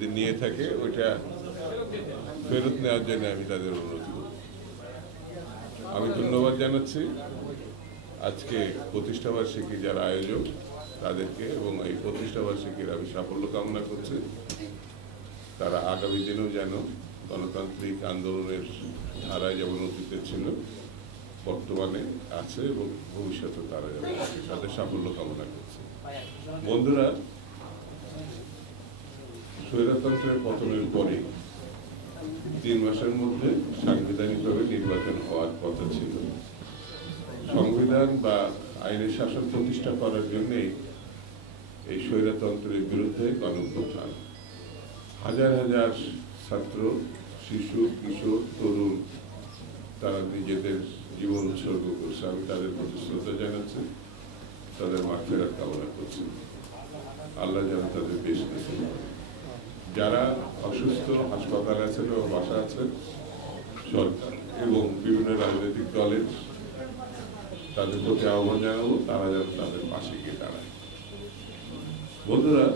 যদি নিয়ে থাকে, ওইটা ফেরত নেওয়ার জন্য আমি তাদের অনুরোধ করব। আমি ধন্যবাদ জানাচ্ছি। আজকে প্রতিষ্ঠাবার্ষিকী যারা আয়োজক তাদেরকে এবং এই প্রতিষ্ঠাবার্ষিকীর আমি সাফল্য কামনা করছি। তারা আগামী দিনেও যেন গণতান্ত্রিক আন্দোলনের ধারায় যেমন অতীতে ছিল, বর্তমানে আছে এবং ভবিষ্যতে তারা যেন তাদের সাফল্য কামনা করছে। বন্ধুরা স্বৈরতন্ত্রের পতনের পরে তিন মাসের মধ্যে সাংবিধানিকভাবে নির্বাচন হওয়ার কথা ছিল। সংবিধান বা আইনের শাসন প্রতিষ্ঠা করার জন্যই এই স্বৈরতন্ত্রের বিরুদ্ধে গণপ্রথান হাজার হাজার ছাত্র, শিশু, কিশোর, তরুণ, তারা নিজেদের জীবন উৎসর্গ করছে। আমি তাদের প্রতি শ্রদ্ধা জানাচ্ছি, তাদের মাঠ ফেরার কামনা করছি। আল্লাহ যেন তাদের বেশ কিছু যারা অসুস্থ, হাসপাতালে আছেন এবং বাসা আছেন সরকার এবং বিভিন্ন রাজনৈতিক দলের তাদের প্রতি আহ্বান জানাব, তারা যেন তাদের পাশে গিয়ে দাঁড়ায়। বন্ধুরা,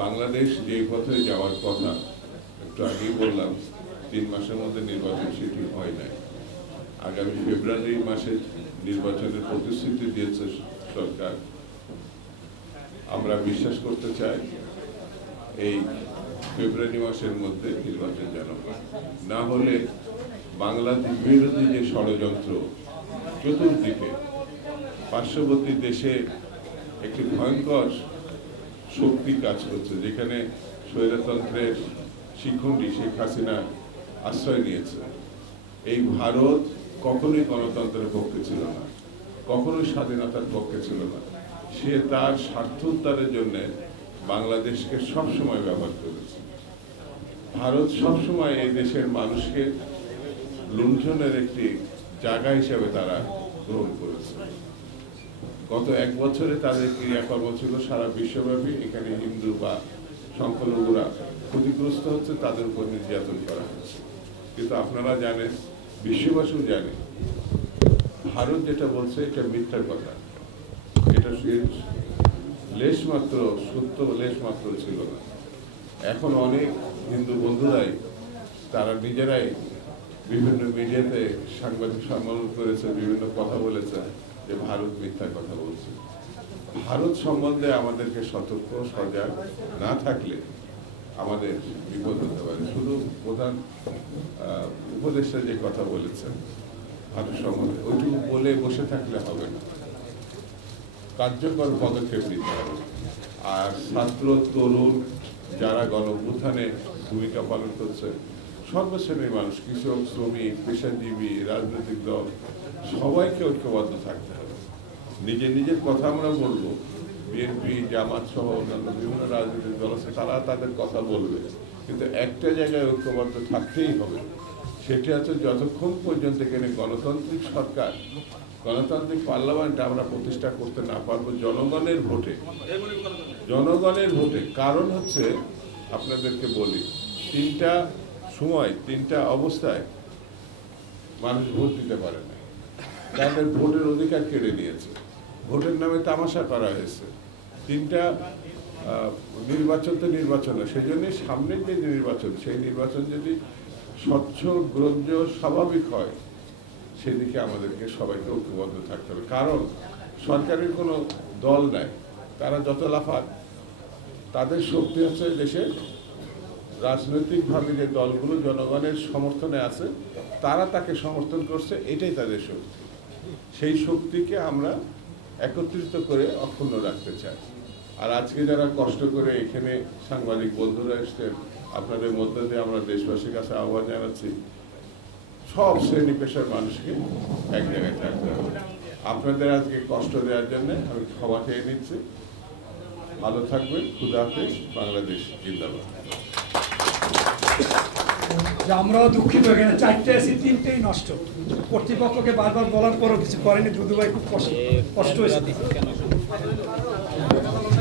বাংলাদেশ যে পথে যাওয়ার কথা, একটু আগেই বললাম, তিন মাসের মধ্যে নির্বাচন সেটি হয় নাই। আগামী ফেব্রুয়ারি মাসে নির্বাচনের প্রতিশ্রুতি দিয়েছে সরকার। আমরা বিশ্বাস করতে চাই এই ফেব্রুয়ারি মাসের মধ্যে নির্বাচন যেন না হলে বাংলাদেশ বিরোধী যে ষড়যন্ত্র চতুর্দিকে, পার্শ্ববর্তী দেশে একটি ভয়ঙ্কর শক্তি কাজ করছে, যেখানে স্বৈরতন্ত্রের শিখণ্ডী শেখ হাসিনা আশ্রয় নিয়েছে। এই ভারত কখনোই গণতন্ত্রের পক্ষে ছিল না, কখনোই স্বাধীনতার পক্ষে ছিল না। সে তার স্বার্থ উদ্ধারের জন্য বাংলাদেশকে সবসময় ব্যবহার করেছে। ভারত সবসময় এই দেশের মানুষকে লুণ্ঠনের একটি জায়গা হিসেবে তারা গ্রহণ করেছে। গত এক বছরে তাদের ক্রিয়াকর্ম ছিল সারা বিশ্বব্যাপী। এখানে হিন্দু বা সংখ্যালঘুরা ক্ষতিগ্রস্ত হচ্ছে, তাদের উপর নির্যাতন করা হচ্ছে। কিন্তু আপনারা জানেন, বিশ্ববাসীও জানে, ভারত যেটা বলছে, এটা মিথ্যার কথা। এটা সে- লেশ মাত্র সত্য লেশ মাত্র ছিল না। এখন অনেক হিন্দু বন্ধুরাই, তারা নিজেরাই বিভিন্ন মিডিয়াতে সাংবাদিক সম্মেলন করেছে, বিভিন্ন কথা বলেছে যে ভারত মিথ্যা কথা বলছে। ভারত সম্বন্ধে আমাদেরকে সতর্ক, সজাগ না থাকলে আমাদের বিপদ হতে পারে। শুধু প্রধান উপদেষ্টা যে কথা বলেছেন, ভারত সম্বন্ধে, ওইটুকু বলে বসে থাকলে হবে না। কার্যকর পদক্ষেপ নিতে হবে। আর ছাত্র, তরুণ যারা গণভ্যুত্থানে ভূমিকা পালন করছে, সর্বশ্রেণীর মানুষ, কৃষক, শ্রমিক, পেশাজীবী, রাজনৈতিক দল, সবাইকে ঐক্যবদ্ধ থাকতে হবে। নিজের নিজের কথা আমরা বলব। বিএনপি জামাত সহ অন্যান্য বিভিন্ন রাজনৈতিক দল আছে, তারা তাদের কথা বলবে। কিন্তু একটা জায়গায় ঐক্যবদ্ধ থাকতেই হবে। সেটি হচ্ছে যতক্ষণ পর্যন্ত এখানে গণতান্ত্রিক সরকার গণতান্ত্রিক পার্লামেন্ট আমরা প্রতিষ্ঠা করতে না পারব জনগণের ভোটে। জনগণের ভোটে। কারণ হচ্ছে, আপনাদেরকে বলি, তিনটা সময়, তিনটা অবস্থায় মানুষ ভোট দিতে পারে না। তাদের ভোটের অধিকার কেড়ে নিয়েছে। ভোটের নামে তামাশা করা হয়েছে। তিনটা নির্বাচন তো নির্বাচন সেই জন্যই সামনের যে নির্বাচন, সেই নির্বাচন যদি স্বচ্ছ গ্রহ্য স্বাভাবিক হয় সেদিকে আমাদেরকে সবাইকে ঐক্যবদ্ধ থাকতে হবে। কারণ সরকারের কোনো দল নাই, তারা যত লাফাক, তাদের শক্তি হচ্ছে দেশের রাজনৈতিকভাবে যে দলগুলো জনগণের সমর্থনে আছে, তারা তাকে সমর্থন করছে, এটাই তাদের শক্তি। সেই শক্তিকে আমরা একত্রিত করে অক্ষুণ্ণ রাখতে চাই। আর আজকে যারা কষ্ট করে এখানে সাংবাদিক বন্ধুরা এসছেন, আপনাদের মধ্য দিয়ে আমরা দেশবাসীর কাছে আহ্বান জানাচ্ছি সব শ্রেণি পেশার মানুষকে এক জায়গায় থাকতে হবে। আপনাদের আজকে কষ্ট দেওয়ার জন্য আমি ক্ষমা চেয়ে নিচ্ছি। ভালো থাকবেন, খুদা হাফেজ, বাংলাদেশ জিন্দাবাদ। আমরাও দুঃখিত, এখানে চারটে এসি তিনটেই নষ্ট। কর্তৃপক্ষকে বারবার বলার পরও কিছু করেনি দুদু ভাই খুব কষ্ট কষ্ট হয়েছে।